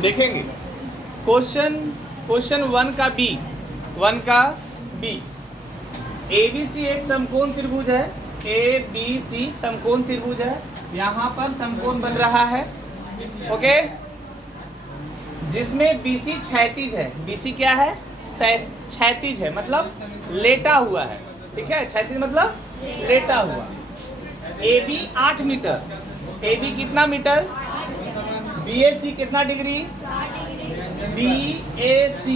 देखेंगे। Question one का B. ABC एक समकोण त्रिभुज है, ABC समकोण त्रिभुज है। यहाँ पर समकोण बन रहा है, ओके, जिसमें BC क्षैतिज है। BC क्या है? क्षैतिज है, मतलब लेटा हुआ है, ठीक है। क्षैतिज मतलब लेटा हुआ। AB 8 मीटर, AB कितना मीटर? BAC कितना डिग्री? BAC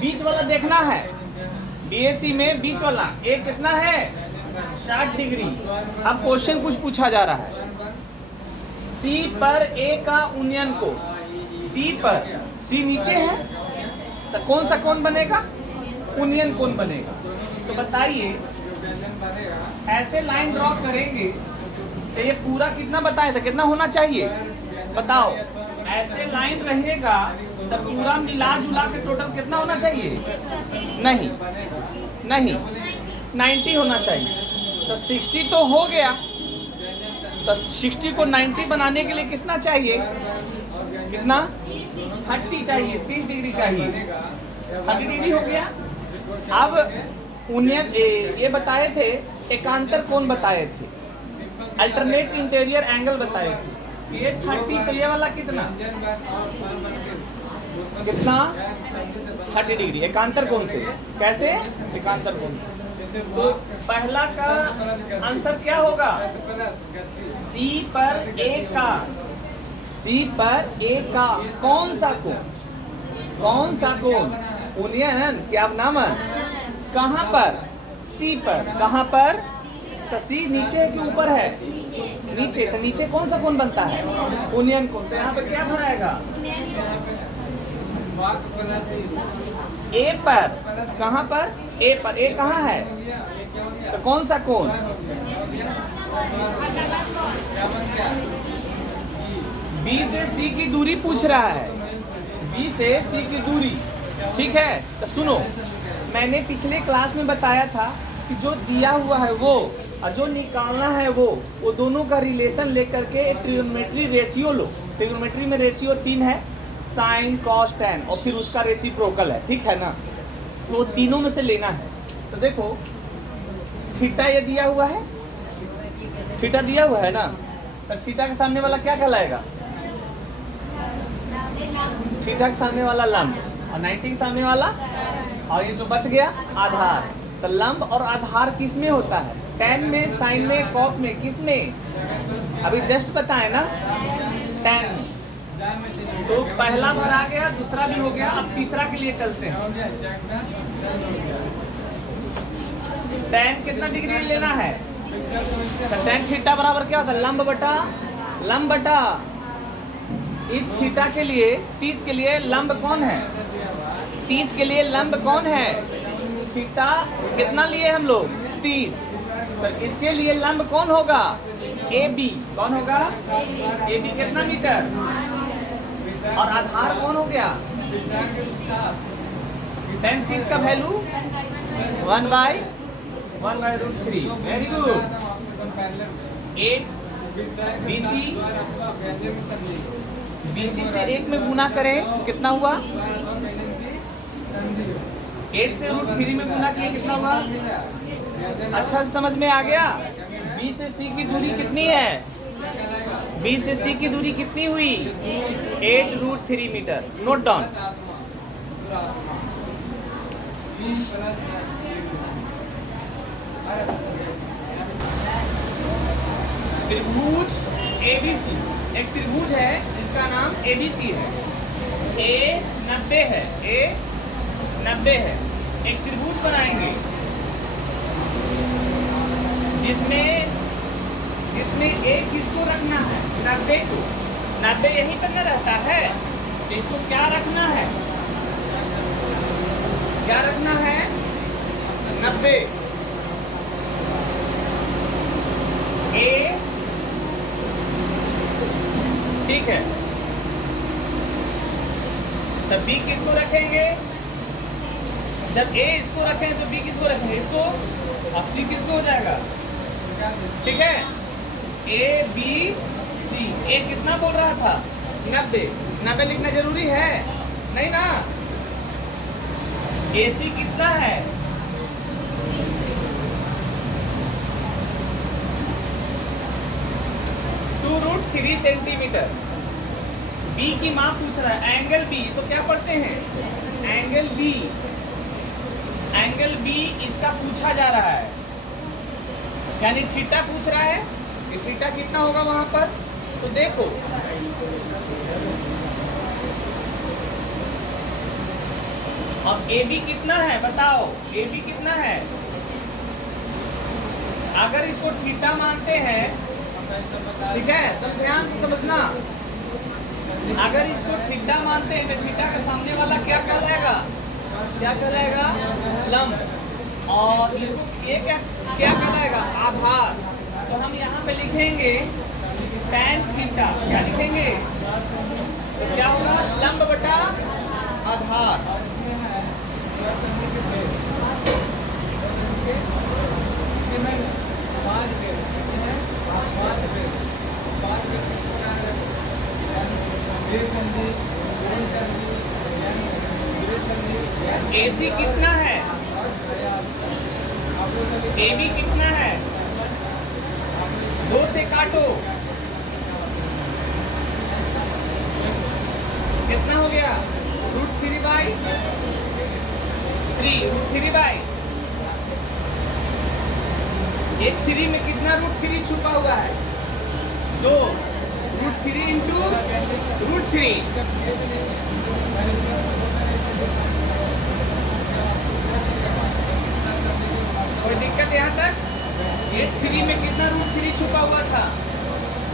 बीच वाला देखना है। BAC में बीच वाला ए कितना है? 60 डिग्री। अब क्वेश्चन कुछ पूछा जा रहा है, C पर A का यूनियन को, C पर, C नीचे है तो कौन सा कोण बनेगा? यूनियन कोण बनेगा। तो बताइए, ऐसे लाइन ड्रॉ करेंगे तो ये पूरा कितना बताया था, कितना होना चाहिए बताओ। ऐसे लाइन रहेगा तो पूरा मिला जुला के टोटल कितना होना चाहिए? नहीं 90 होना चाहिए। तो 60 तो हो गया, तो 60 को 90 बनाने के लिए कितना चाहिए? कितना? 30 चाहिए, 30 डिग्री चाहिए। 30 डिग्री हो गया। अब यूनियन ये बताए थे, एकांतर कोण बताए थे, अल्टरनेट इंटीरियर एंगल बताए थे। ये 30 तो ये वाला कितना 30 डिग्री एकांतर कोण से। कैसे? एकांतर कोण से। तो पहला का आंसर क्या होगा? C पर A का, C पर A का कौन सा कोण? कौन सा कोण? यूनियन क्या नाम है? कहाँ पर? C पर। कहाँ पर? तो C नीचे है कि ऊपर है? नीचे। तो नीचे कौन सा कोण बनता है? यूनियन कोण। तो यहाँ पे क्या भराएगा? A पर। कहाँ पर? A पर। A कहाँ है? तो कौन सा कोण? B से C की दूरी पूछ रहा है, B से C की दूरी, ठीक है। तो सुनो, मैंने पिछले क्लास में बताया था कि जो दिया हुआ है वो और जो निकालना है वो दोनों का रिलेशन लेकर के ट्रिग्नोमेट्री रेशियो लो। ट्रिग्नोमेट्री में रेशियो 3 है, साइन कॉस टैन, और फिर उसका रेसिप्रोकल है, ठीक है ना। वो तीनों में से लेना है। तो देखो, थीटा ये दिया हुआ है, थीटा दिया हुआ है ना, तो थीटा के सामने वाला क्या कहलाएगा? थीटा के सामने वाला लंब, और 90 के सामने वाला, और ये जो बच गया आधार। तो लंब और आधार किस में होता है? टैन में, साइन में, कॉस में, किस में? अभी जस्ट बताए ना, टैन में। तो पहला भरा गया, दूसरा भी हो गया। अब तीसरा के लिए चलते हैं। टैन कितना डिग्री लेना है? तो टैन थीटा बराबर क्या होता है? लंब बटा इस थीटा के लिए, 30 के लिए लंब कौन है? 30 के लिए लंब कौन है? थीटा कितना लिए हम लोग? 30। तो इसके लिए लंब कौन होगा? AB। कौन होगा? AB कितना मीटर? और आधार कौन हो गया? tan 30 का वैल्यू 1/√3। Very good. 8 BC से 1 में गुना करें, कितना हुआ? 8 से √3 में गुना किए, कितना हुआ? अच्छा समझ में आ गया। B से C की दूरी कितनी है? B से C की दूरी कितनी हुई? 8√3 मीटर। Note down. त्रिभुज ABC, एक त्रिभुज है जिसका नाम ABC है। A 90 है, A 90 है। एक त्रिभुज बनाएंगे जिसमें A किसको रखना है? 90 को। 90 यहीं पर न रहता है, तो इसको क्या रखना है? क्या रखना है? 90। A, ठीक है। तब B किसको रखेंगे? जब A इसको रखें तो B किसको रखेंगे? इसको। और C किसको हो जाएगा? ठीक है, A B C। A कितना बोल रहा था? 90 90 लिखना जरूरी है नहीं ना। AC कितना है? 2√3 सेंटीमीटर। B की माप पूछ रहा है, एंगल B, इसको क्या पढ़ते हैं? Angle B। एंगल B इसका पूछा जा रहा है, यानी थीटा पूछ रहा है कि थीटा कितना होगा वहां पर। तो देखो अब AB कितना है बताओ, AB कितना है? अगर इसको थीटा मानते हैं, ठीक है, तो ध्यान से समझना, अगर इसको थीटा मानते हैं तो थीटा का सामने वाला क्या कहलाएगा? क्या कहलाएगा? लंब। और इसको ये क्या कहलाएगा? आधार। तो हम यहाँ पे लिखेंगे tan थीटा, क्या लिखेंगे? तो क्या होगा? लंब बटा आधार। AC कितना है? AB कितना है? 2 से काटो, कितना हो गया? √3/3। √3/, ये 3 में कितना √3 छुपा हुआ है? 2। √3 इंटू √3। कोई दिक्कत यहाँ तक? ये 3 में कितना √3 छुपा हुआ था?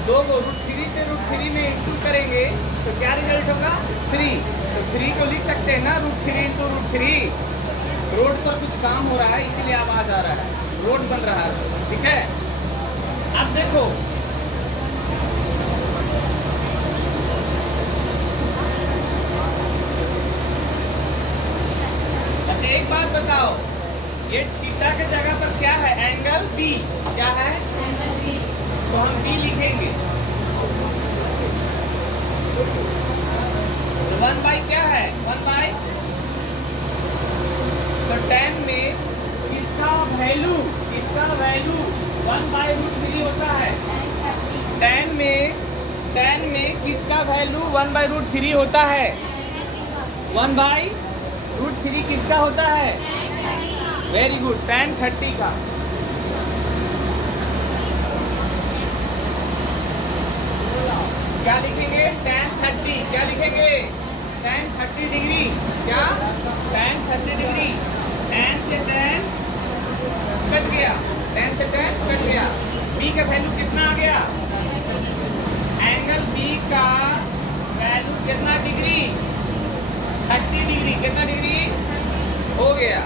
2 को √3 से √3 में इंटू करेंगे तो क्या रिजल्ट होगा? 3। तो 3 को लिख सकते हैं ना, √3 इंटू √3। रोड पर कुछ काम हो रहा है इसीलिए आवाज आ रहा है, रोड बन रहा है, ठीक है। अब देखो अच्छा एक बात बताओ, ये थीटा के जगह पर क्या है? Angle B। क्या है? Angle B। तो हम B लिखेंगे। 1/, क्या है? 1/, तो tan में किसका वैल्यू 1/√3 होता है? tan में किसका वैल्यू 1/√3 होता है? 1/√3 किसका होता है? वेरी गुड, tan 30 का। क्या लिखेंगे? tan 30। क्या लिखेंगे? tan 30 degree. क्या? tan 30 degree. tan से tan कट गया, tan से tan कट गया। B का वैल्यू कितना आ गया? एंगल B का वैल्यू कितना डिग्री? 30 डिग्री। कितना डिग्री हो गया?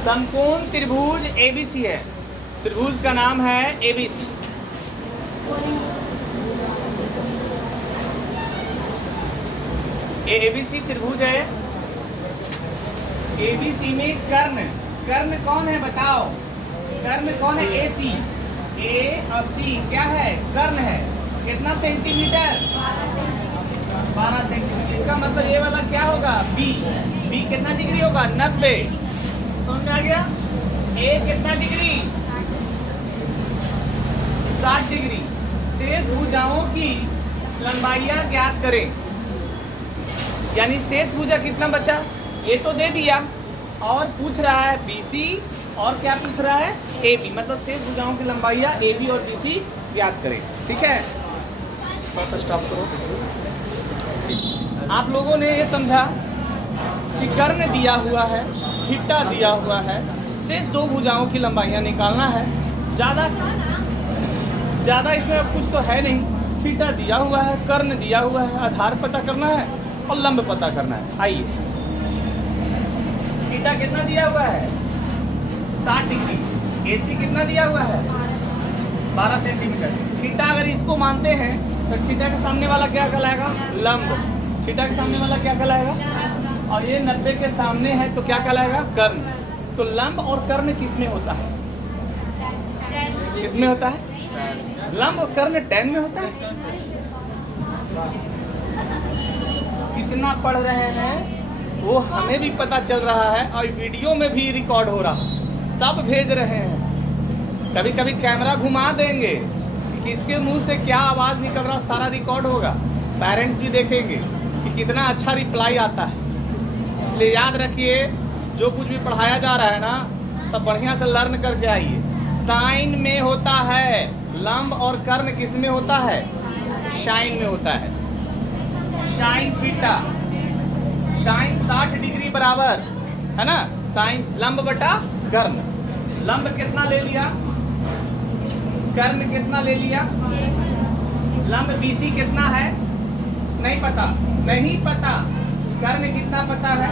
समकोण त्रिभुज ABC है, त्रिभुज का नाम है ABC। ये ABC त्रिभुज है। ABC में कर्ण कौन है बताओ? कर्ण कौन है? AC। A और C क्या है? कर्ण है। कितना सेंटीमीटर? 12 सेंटीमीटर। इसका मतलब ये वाला क्या होगा? B कितना डिग्री होगा? 90। समझ में आ गया? A कितना डिग्री? 60 डिग्री। शेष भुजाओं की लंबाइयां ज्ञात करें। यानी शेष भुजा कितना बचा? ये तो दे दिया, और पूछ रहा है BC, और क्या पूछ रहा है? AB। मतलब शेष भुजाओं की लंबाइयां AB और BC ज्ञात करें, ठीक है। थोड़ा सा स्टॉप करो। आप लोगों ने ये समझा कि कर्ण दिया हुआ है, थीटा दिया हुआ है, शेष 2 भुजाओं की लंबाइयां निकालना है। ज़्यादा इसमें अब कुछ तो है नहीं। थीटा दिया हुआ है, कर्ण दिया हुआ है, आधार पता करना है और लंब पता करना है। आइए, थीटा कितना दिया हुआ है? 60 डिग्री। AC कितना दिया हुआ है? 12 सेंटीमीटर। थीटा अगर इसको मानते हैं तो थीटा के सामने वाला क्या कहलाएगा? लंब। थीटा के सामने वाला क्या कहलाएगा? और ये 90 के सामने है तो क्या कहलाएगा? कर्ण। तो लंब और कर्ण किस में होता है? किसमें होता है? लंब और कर्ण टैन में होता है। कितना पढ़ रहे हैं वो हमें भी पता चल रहा है और वीडियो में भी रिकॉर्ड हो रहा है, सब भेज रहे हैं। कभी कभी कैमरा घुमा देंगे कि किसके मुंह से क्या आवाज़ निकल रहा, सारा रिकॉर्ड होगा, पेरेंट्स भी देखेंगे कि कितना अच्छा रिप्लाई आता है। इसलिए याद रखिए, जो कुछ भी पढ़ाया जा रहा है ना, सब बढ़िया से लर्न करके आइए। साइन में होता है लंब और कर्ण किस में होता है? साइन में होता है। साइन थीटा, साइन 60 डिग्री बराबर है ना, साइन लंब बटा कर्ण। लंब कितना ले लिया, कर्ण कितना ले लिया? लंब BC कितना है? नहीं पता, नहीं पता। कर्ण कितना पता है?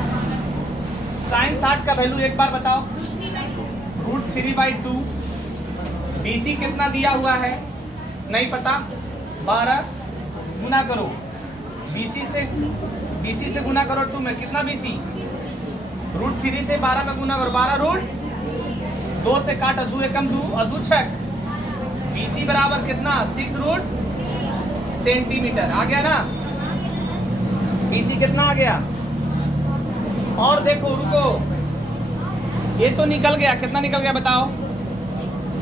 साइन 60 का वैल्यू एक बार बताओ। √3/2। BC कितना दिया हुआ है? नहीं पता। 12 गुना करो BC से गुना करो 2 में, कितना BC? √3 से 12 में गुना करो, 12√2 से काटा, 2 एकम 2 और 2 छक। BC बराबर कितना? 6 सेंटीमीटर। आ गया ना? BC कितना आ गया? और देखो, रुको, ये तो निकल गया। कितना निकल गया बताओ?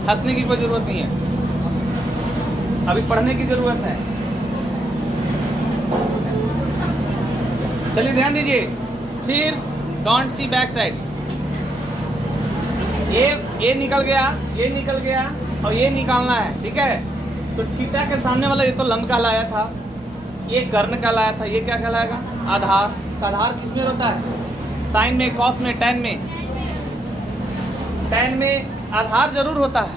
हंसने की कोई जरूरत नहीं है, अभी पढ़ने की जरूरत है। चलिए ध्यान दीजिए। फिर डोंट सी बैक साइड। ये निकल गया, ये निकल गया और ये निकालना है, ठीक है? तो थीटा के सामने वाला ये तो लंब कहलाया था, ये कर्ण कहलाया था, ये क्या कहलाएगा? आधार। आधार किस में होता है? साइन में, कॉस में, टैन में। टैन में आधार जरूर होता है।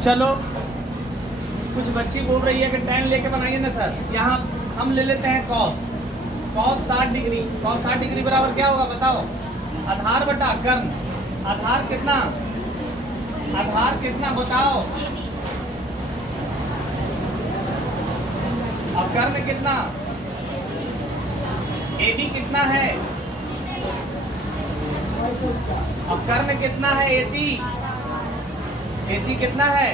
चलो, कुछ बच्ची बोल रही है कि टैन लेके बनाइए ना सर। यहाँ हम ले लेते हैं cos. Cos 60 degree. Cos 60 degree बराबर क्या होगा बताओ? आधार बटा कर्ण। आधार कितना? आधार कितना बताओ? और कर्ण कितना? AB कितना है? और कर्ण कितना है? AC कितना है?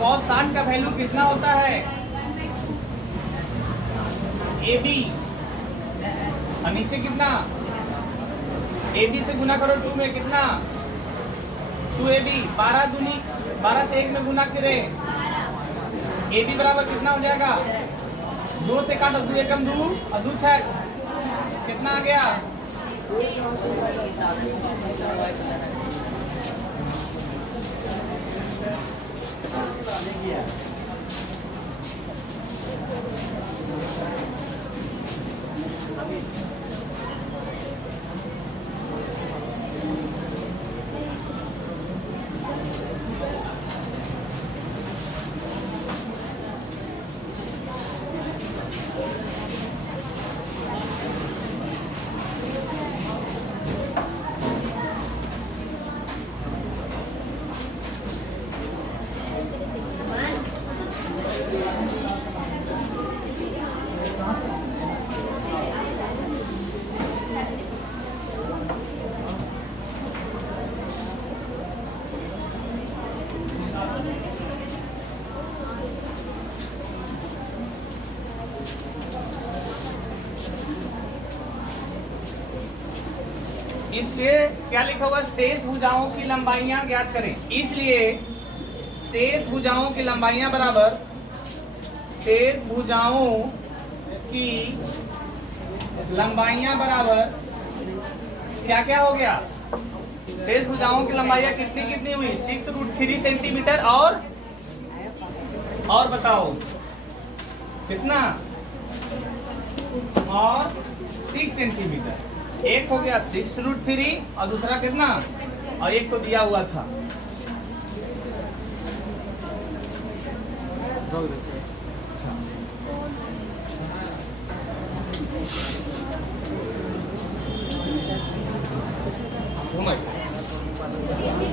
cos 60 का वैल्यू कितना होता है? AB। और नीचे कितना? AB से गुना करो 2 में, कितना? 2AB। 12 से 1 में गुना करें, AB बराबर कितना हो जाएगा? 2 से काटो, 2 एकम 2 और 2 छक, कितना आ गया? इसलिए क्या लिखा हुआ? शेष भुजाओं की लंबाइयां ज्ञात करें। इसलिए शेष भुजाओं की लंबाइयां बराबर शेष भुजाओं की लंबाइयां बराबर क्या क्या हो गया? शेष भुजाओं की लंबाइयां कितनी कितनी हुई? 6√3 सेंटीमीटर और बताओ कितना? और 6 सेंटीमीटर। एक हो गया 6√3 और दूसरा कितना? और एक तो दिया हुआ था।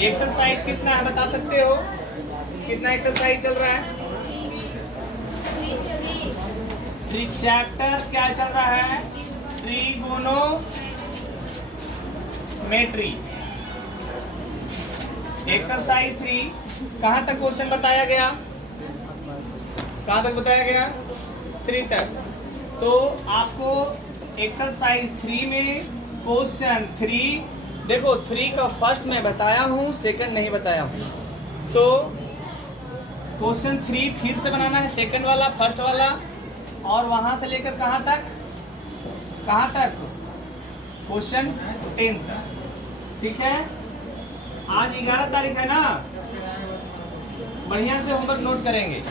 एक्सरसाइज कितना है बता सकते हो? कितना एक्सरसाइज चल रहा है? चैप्टर क्या चल रहा है? मेट्री। एक्सरसाइज 3 कहाँ तक क्वेश्चन बताया गया? कहाँ तक बताया गया? 3 तक। तो आपको एक्सरसाइज 3 में क्वेश्चन 3, देखो 3 का फर्स्ट मैं बताया हूँ, सेकंड नहीं बताया हूँ। तो क्वेश्चन 3 फिर से बनाना है, सेकंड वाला, फर्स्ट वाला, और वहाँ से लेकर कहाँ तक? कहाँ तक? क्वेश्चन 10 तक। ठीक है, आज 11 तारीख है ना, बढ़िया से होमवर्क नोट करेंगे।